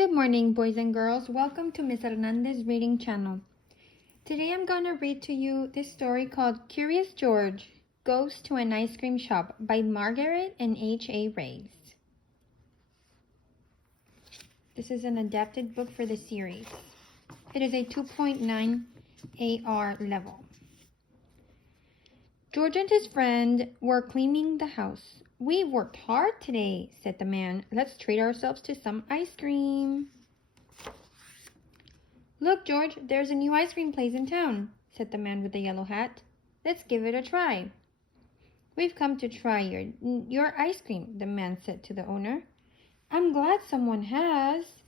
Good morning, boys and girls. Welcome to Miss Hernandez's reading channel. Today I'm going to read to you this story called Curious George Goes to an Ice Cream Shop by Margaret and H.A. Rays. This is an adapted book for the series. It is a 2.9 AR level. George and his friend were cleaning the house. "We've worked hard today," said the man. "Let's treat ourselves to some ice cream." "Look, George, there's a new ice cream place in town," said the man with the yellow hat. "Let's give it a try." "We've come to try your ice cream," the man said to the owner. "I'm glad someone has,"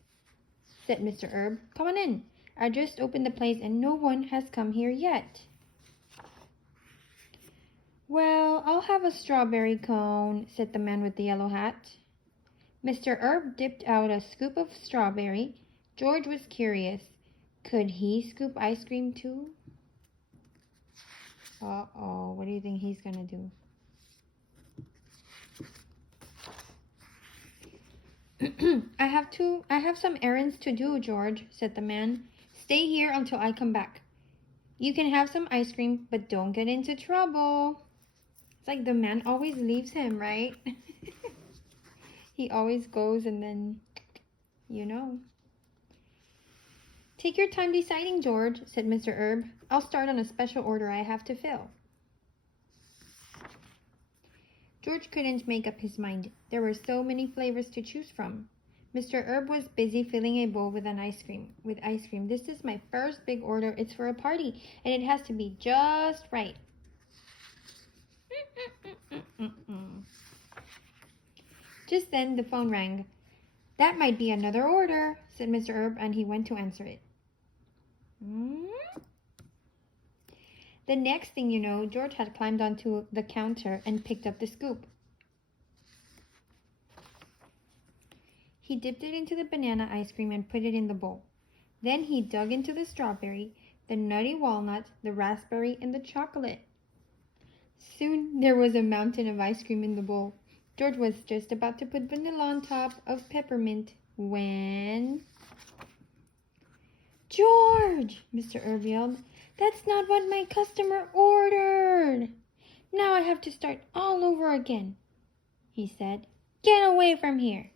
said Mr. Herb. "Come on in. I just opened the place and no one has come here yet." "Well, I'll have a strawberry cone," said the man with the yellow hat. Mr. Herb dipped out a scoop of strawberry. George was curious. Could he scoop ice cream too? Uh-oh, what do you think he's gonna do? I have some errands to do, George," said the man. "Stay here until I come back. You can have some ice cream, but don't get into trouble." It's like the man always leaves him, right? He always goes and then, "Take your time deciding, George," said Mr. Herb. "I'll start on a special order I have to fill." George couldn't make up his mind. There were so many flavors to choose from. Mr. Herb was busy filling a bowl with ice cream. "This is my first big order. It's for a party, and it has to be just right." Just then the phone rang. "That might be another order," said Mr. Herb, and he went to answer it. The next thing you know, George had climbed onto the counter and picked up the scoop. He dipped it into the banana ice cream and put it in the bowl. Then he dug into the strawberry, the nutty walnut, the raspberry, and the chocolate. Soon there was a mountain of ice cream in the bowl. George was just about to put vanilla on top of peppermint when... "George!" Mr. Herb yelled. "That's not what my customer ordered. Now I have to start all over again," he said. "Get away from here."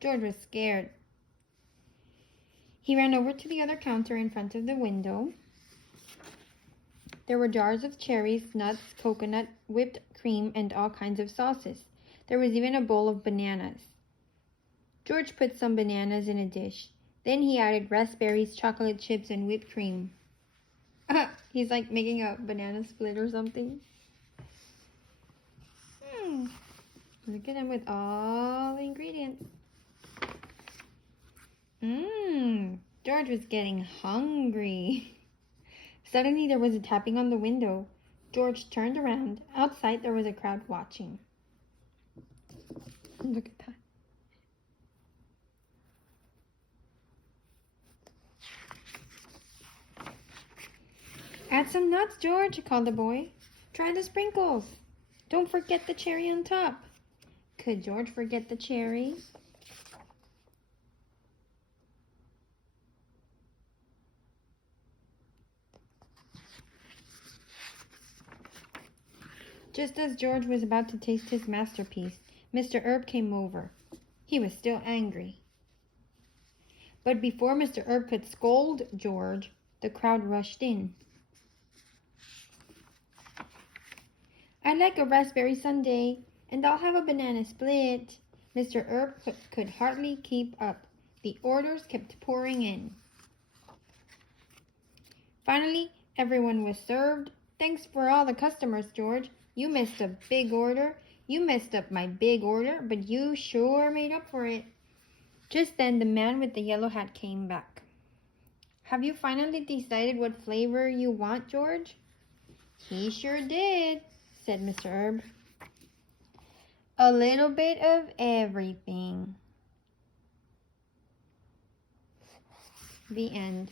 George was scared. He ran over to the other counter in front of the window. There were jars of cherries, nuts, coconut, whipped cream, and all kinds of sauces. There was even a bowl of bananas. George put some bananas in a dish. Then he added raspberries, chocolate chips, and whipped cream. He's like making a banana split or something. Look at him with all the ingredients. George was getting hungry. Suddenly there was a tapping on the window. George turned around. Outside there was a crowd watching. Look at that. "Add some nuts, George," called the boy. "Try the sprinkles. Don't forget the cherry on top." Could George forget the cherry? Just as George was about to taste his masterpiece, Mr. Herb came over. He was still angry. But before Mr. Herb could scold George, the crowd rushed in. "I'd like a raspberry sundae, and I'll have a banana split." Mr. Herb could hardly keep up. The orders kept pouring in. Finally, everyone was served. "Thanks for all the customers, George. You missed a big order. You messed up my big order, but you sure made up for it." Just then, the man with the yellow hat came back. "Have you finally decided what flavor you want, George?" "He sure did," said Mr. Herb. "A little bit of everything." The end.